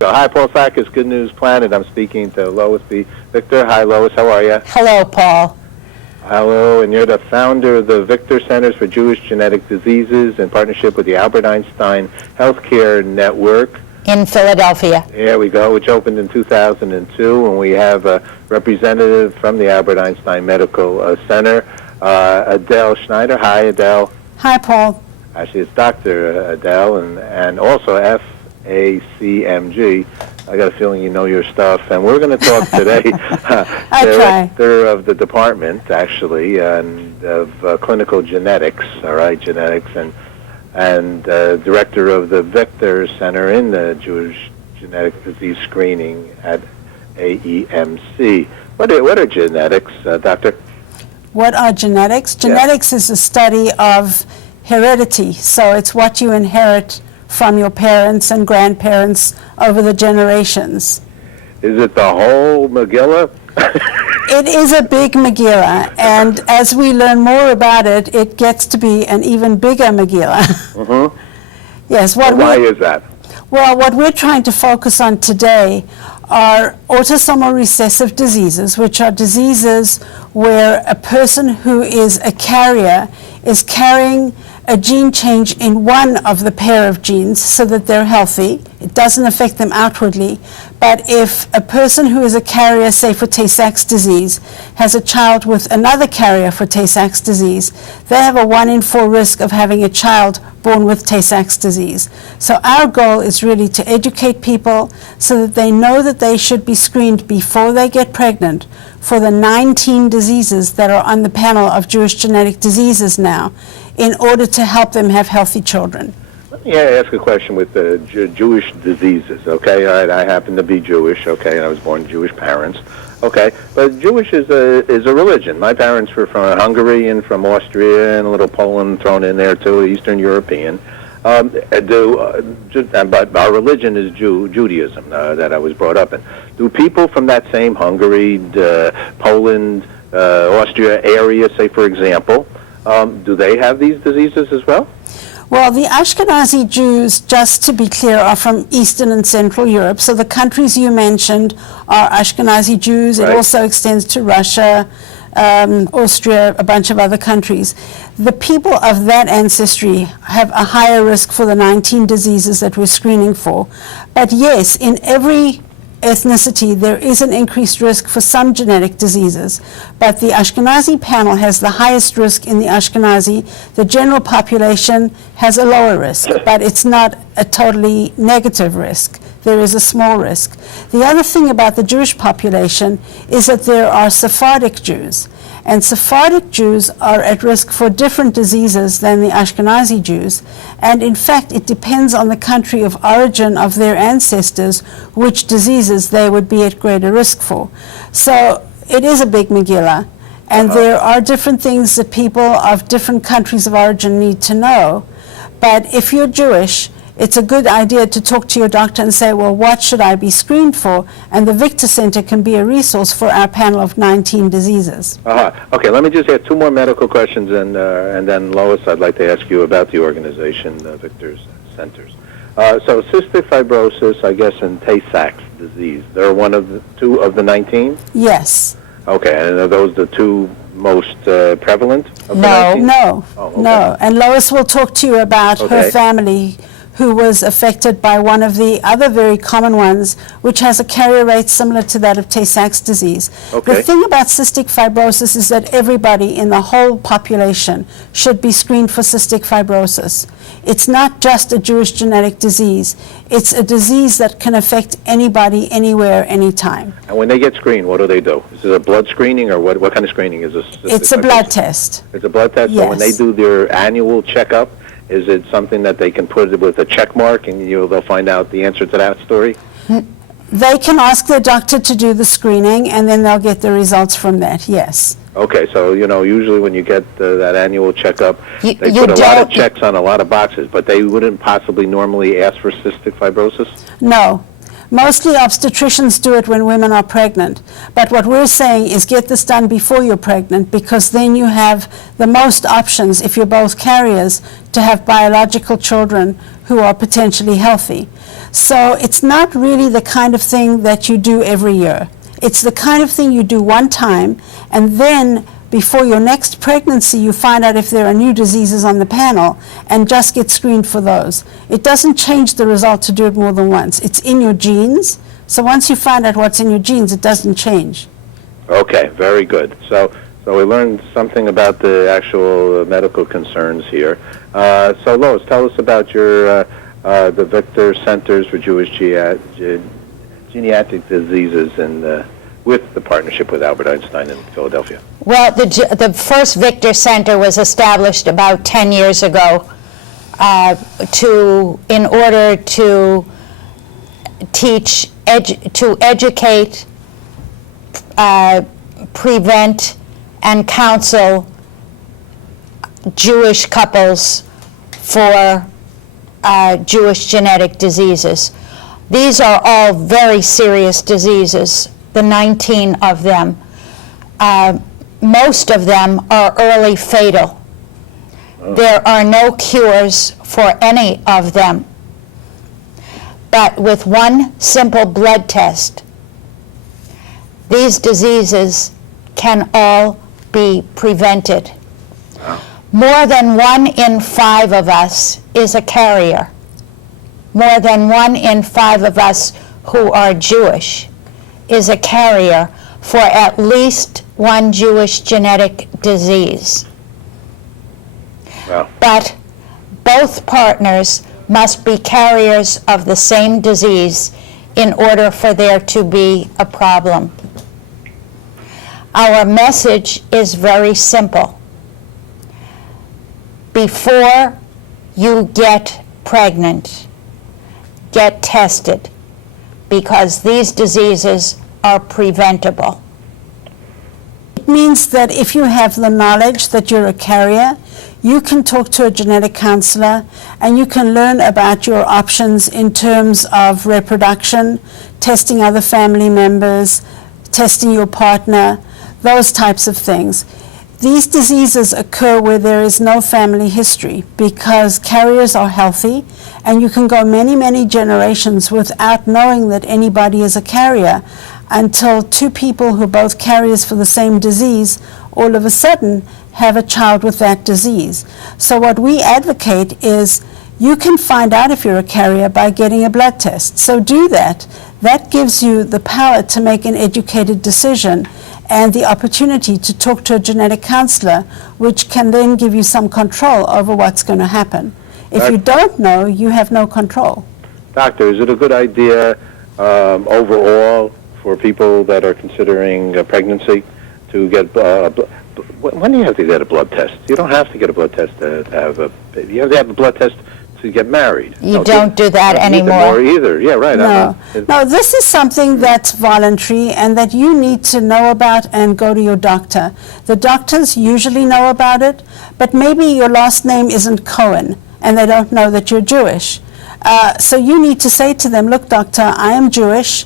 Hi, Paul Sackis, Good News Planet. I'm speaking to Lois B. Victor. Hi, Lois. How are you? Hello, Paul. Hello, and you're the founder of the Victor Centers for Jewish Genetic Diseases in partnership with the Albert Einstein Healthcare Network. In Philadelphia. There we go, which opened in 2002, and we have a representative from the Albert Einstein Medical Center, Adele Schneider. Hi, Adele. Hi, Paul. Actually, it's Dr. Adele, and also FACMG. I got a feeling you know your stuff, and we're going to talk today. Director of the department, actually, and of clinical genetics. All right, genetics, and director of the Victor Center in the Jewish Genetic Disease Screening at AEMC. What are genetics, Doctor? What are genetics? Genetics is a study of heredity, so it's what you inherit from your parents and grandparents over the generations. Is it the whole Megillah? It is a big Megillah, and as we learn more about it, it gets to be an even bigger Megillah. Mm-hmm. Yes. Why is that? Well, what we're trying to focus on today are autosomal recessive diseases, which are diseases where a person who is a carrier is carrying a gene change in one of the pair of genes so that they're healthy. It doesn't affect them outwardly. But if a person who is a carrier, say for Tay-Sachs disease, has a child with another carrier for Tay-Sachs disease, they have a 1 in 4 risk of having a child born with Tay-Sachs disease. So our goal is really to educate people so that they know that they should be screened before they get pregnant for the 19 diseases that are on the panel of Jewish genetic diseases now, in order to help them have healthy children. Let me ask a question with Jewish diseases, okay? All right, I happen to be Jewish, okay, and I was born to Jewish parents, okay? But Jewish is a religion. My parents were from Hungary and from Austria and a little Poland thrown in there too, Eastern European. But our religion is Judaism that I was brought up in. Do people from that same Hungary, Poland, Austria area, say for example, do they have these diseases as well? Well, the Ashkenazi Jews, just to be clear, are from Eastern and Central Europe. So the countries you mentioned are Ashkenazi Jews. Right. It also extends to Russia, Austria, a bunch of other countries. The people of that ancestry have a higher risk for the 19 diseases that we're screening for. But yes, in every ethnicity, there is an increased risk for some genetic diseases, but the Ashkenazi panel has the highest risk in the Ashkenazi. The general population has a lower risk, but it's not a totally negative risk. There is a small risk. The other thing about the Jewish population is that there are Sephardic Jews, and Sephardic Jews are at risk for different diseases than the Ashkenazi Jews, and in fact it depends on the country of origin of their ancestors which diseases they would be at greater risk for. So it is a big Megillah, and there are different things that people of different countries of origin need to know. But if you're Jewish, it's a good idea to talk to your doctor and say, well, what should I be screened for? And the Victor Center can be a resource for our panel of 19 diseases. Okay, let me just ask 2 more medical questions, and then, Lois, I'd like to ask you about the organization, Victor's Centers. So cystic fibrosis, I guess, and Tay-Sachs disease, they're one of the 2 of the 19? Yes. Okay, and are those the 2 most prevalent of the 19? No. And Lois will talk to you about her family, who was affected by one of the other very common ones, which has a carrier rate similar to that of Tay-Sachs disease. Okay. The thing about cystic fibrosis is that everybody in the whole population should be screened for cystic fibrosis. It's not just a Jewish genetic disease. It's a disease that can affect anybody, anywhere, anytime. And when they get screened, what do they do? Is it a blood screening, or what kind of screening is this? It's a blood test. It's a blood test? Yes. So when they do their annual checkup, is it something that they can put with a check mark and they'll find out the answer to that story? They can ask their doctor to do the screening, and then they'll get the results from that, yes. Okay, so, usually when you get that annual checkup, they put a lot of checks on a lot of boxes, but they wouldn't possibly normally ask for cystic fibrosis? No. Mostly obstetricians do it when women are pregnant. But what we're saying is get this done before you're pregnant, because then you have the most options, if you're both carriers, to have biological children who are potentially healthy. So it's not really the kind of thing that you do every year. It's the kind of thing you do one time, and then before your next pregnancy, you find out if there are new diseases on the panel and just get screened for those. It doesn't change the result to do it more than once. It's in your genes. So once you find out what's in your genes, it doesn't change. Okay, very good. So we learned something about the actual medical concerns here. So Lois, tell us about your the Victor Centers for Jewish Genetic Diseases and with the partnership with Albert Einstein in Philadelphia. Well, the first Victor Center was established about 10 years ago in order to educate, prevent, and counsel Jewish couples for Jewish genetic diseases. These are all very serious diseases, the 19 of them. Most of them are early fatal. There are no cures for any of them. But with one simple blood test, these diseases can all be prevented. More than 1 in 5 of us is a carrier. More than 1 in 5 of us who are Jewish is a carrier for at least one Jewish genetic disease. Wow. But both partners must be carriers of the same disease in order for there to be a problem. Our message is very simple. Before you get pregnant, get tested, because these diseases are preventable. It means that if you have the knowledge that you're a carrier, you can talk to a genetic counselor and you can learn about your options in terms of reproduction, testing other family members, testing your partner, those types of things. These diseases occur where there is no family history because carriers are healthy, and you can go many, many generations without knowing that anybody is a carrier until 2 people who are both carriers for the same disease all of a sudden have a child with that disease. So what we advocate is you can find out if you're a carrier by getting a blood test. So do that. That gives you the power to make an educated decision and the opportunity to talk to a genetic counselor, which can then give you some control over what's going to happen. If you don't know, you have no control. Doctor, is it a good idea overall for people that are considering pregnancy to get when do you have to get a blood test? You don't have to get a blood test to have a baby. You have to have a blood test to get married. You don't do that anymore. Either. Yeah, right. No, this is something that's voluntary and that you need to know about and go to your doctor. The doctors usually know about it, but maybe your last name isn't Cohen and they don't know that you're Jewish. So you need to say to them, look, doctor, I am Jewish.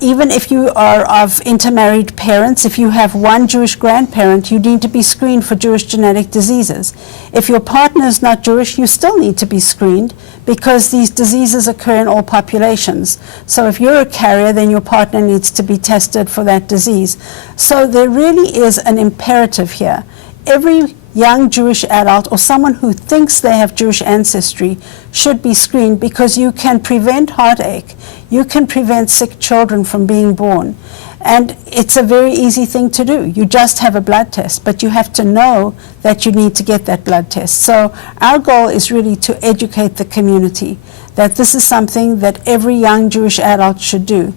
Even if you are of intermarried parents, if you have one Jewish grandparent, you need to be screened for Jewish genetic diseases. If your partner is not Jewish, you still need to be screened because these diseases occur in all populations. So if you're a carrier, then your partner needs to be tested for that disease. So there really is an imperative here. Every young Jewish adult or someone who thinks they have Jewish ancestry should be screened because you can prevent heartache. You can prevent sick children from being born. And it's a very easy thing to do. You just have a blood test, but you have to know that you need to get that blood test. So our goal is really to educate the community that this is something that every young Jewish adult should do.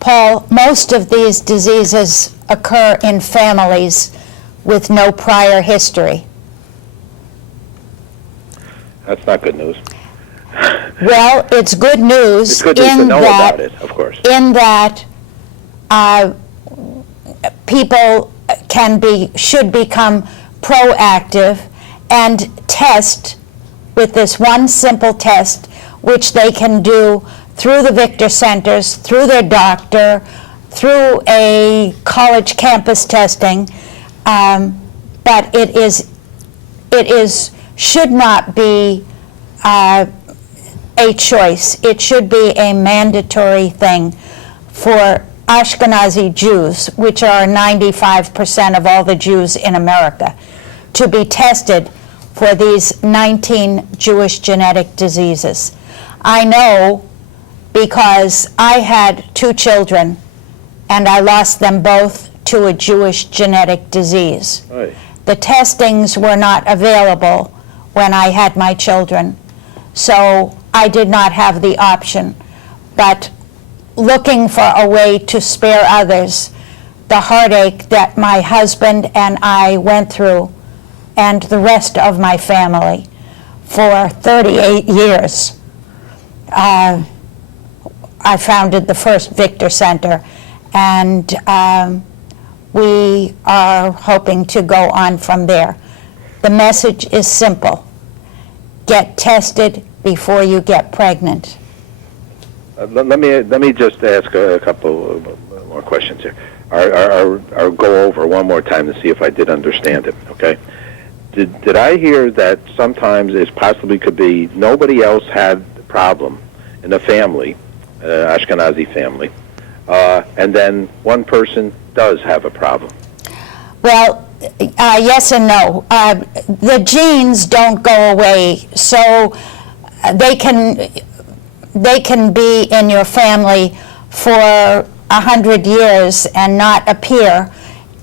Paul, most of these diseases occur in families with no prior history. That's not good news. Well, it's good news. It's good news to know about it, of course. In that people should become proactive and test with this one simple test, which they can do through the Victor Centers, through their doctor, through a college campus testing, but it should not be a choice. It should be a mandatory thing for Ashkenazi Jews, which are 95% of all the Jews in America, to be tested for these 19 Jewish genetic diseases. I know because I had 2 children and I lost them both to a Jewish genetic disease. Right. The testings were not available when I had my children, so I did not have the option. But looking for a way to spare others the heartache that my husband and I went through, and the rest of my family, for 38 years, I founded the first Victor Center, and we are hoping to go on from there. The message is simple: get tested before you get pregnant. Let me just ask a couple more questions here. I'll go over one more time to see if I did understand it. Okay. Did I hear that sometimes it possibly could be nobody else had the problem in the family, Ashkenazi family, and then one person does have a problem? Well, yes and no. The genes don't go away, so they can be in your family for 100 years and not appear.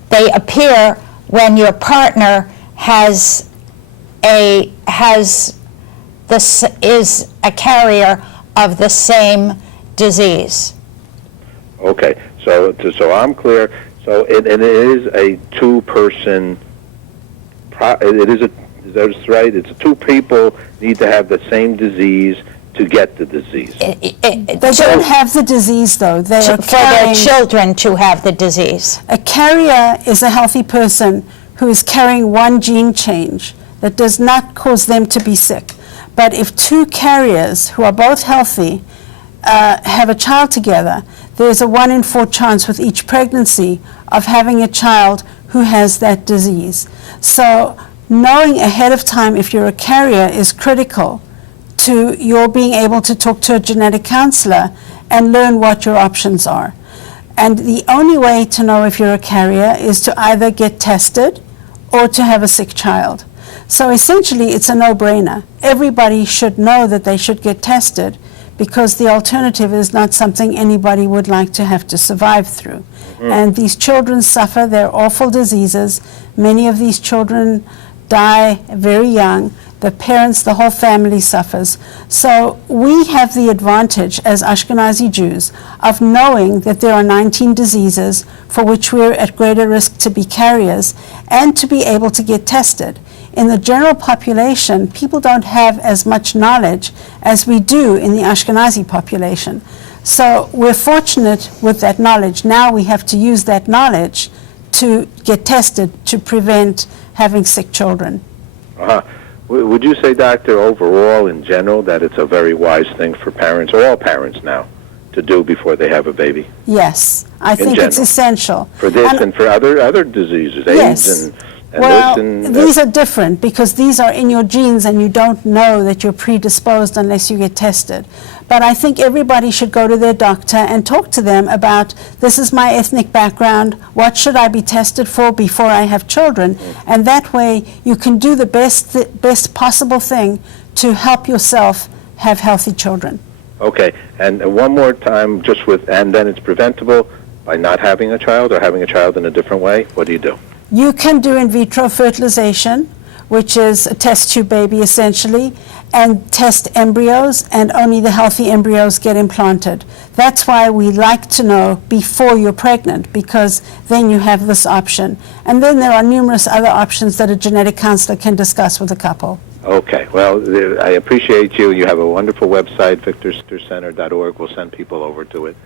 They appear when your partner is a carrier of the same disease. Okay, so I'm clear. So it is a 2-person. Is that right? It's 2 people need to have the same disease to get the disease. They don't have the disease, though. They are For their children to have the disease. A carrier is a healthy person who is carrying one gene change that does not cause them to be sick. But if 2 carriers who are both healthy have a child together, there's a 1 in 4 chance with each pregnancy of having a child who has that disease. So knowing ahead of time if you're a carrier is critical to your being able to talk to a genetic counselor and learn what your options are. And the only way to know if you're a carrier is to either get tested or to have a sick child. So essentially, it's a no-brainer. Everybody should know that they should get tested, because the alternative is not something anybody would like to have to survive through. And these children suffer their awful diseases. Many of these children die very young. The parents, the whole family suffers. So we have the advantage as Ashkenazi Jews of knowing that there are 19 diseases for which we're at greater risk to be carriers and to be able to get tested. In the general population, people don't have as much knowledge as we do in the Ashkenazi population. So we're fortunate with that knowledge. Now we have to use that knowledge to get tested to prevent having sick children. Uh-huh. Would you say, Doctor, overall, in general, that it's a very wise thing for parents, or all parents now, to do before they have a baby? Yes, I think it's essential. For this and for other diseases, yes. AIDS and well, this and these are different because these are in your genes and you don't know that you're predisposed unless you get tested. But I think everybody should go to their doctor and talk to them about, this is my ethnic background, what should I be tested for before I have children? And that way you can do the best possible thing to help yourself have healthy children. Okay, and one more time, and then it's preventable by not having a child or having a child in a different way. What do you do? You can do in vitro fertilization, which is a test tube baby essentially, and test embryos, and only the healthy embryos get implanted. That's why we like to know before you're pregnant, because then you have this option. And then there are numerous other options that a genetic counselor can discuss with a couple. Okay, well, I appreciate you. You have a wonderful website, victorcenter.org. We'll send people over to it.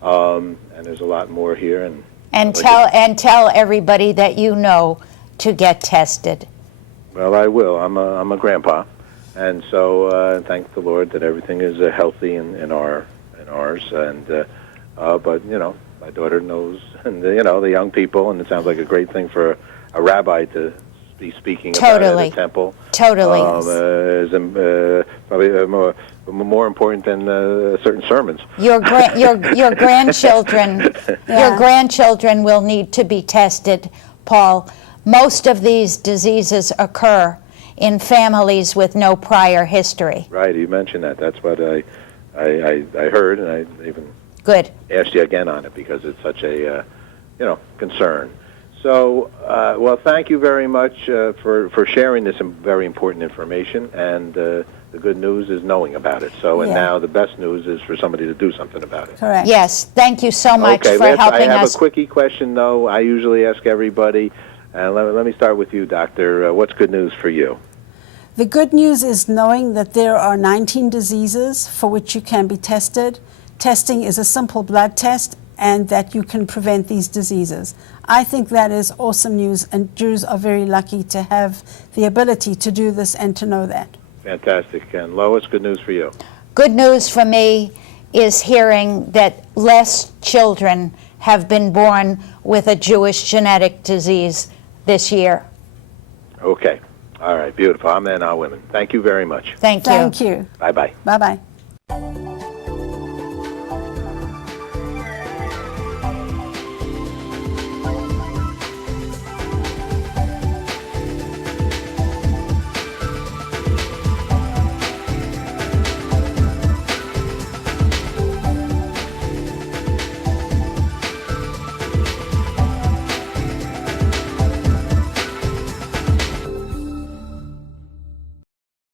And there's a lot more here. And tell everybody that you know to get tested. Well, I will. I'm a grandpa, and so thank the Lord that everything is healthy in our in ours, and but my daughter knows, and the young people, and it sounds like a great thing for a rabbi to be speaking about at a temple. Totally. Is probably more important than certain sermons. Your grandchildren, your grandchildren will need to be tested, Paul. Most of these diseases occur in families with no prior history. Right, you mentioned that. That's what I heard, and I even asked you again on it because it's such a concern. So, well, thank you very much for sharing this very important information, and the good news is knowing about it. So, and now the best news is for somebody to do something about it. Correct. Yes, thank you so much for helping us. I have us. a quickie question, though. I usually ask everybody. Let me start with you, Doctor. What's good news for you? The good news is knowing that there are 19 diseases for which you can be tested. Testing is a simple blood test, and that you can prevent these diseases. I think that is awesome news, and Jews are very lucky to have the ability to do this and to know that. Fantastic. And Lois, good news for you. Good news for me is hearing that less children have been born with a Jewish genetic disease this year. Okay. All right. Beautiful. I'm men, all women. Thank you very much. Thank you. Thank you. Bye-bye. Bye-bye.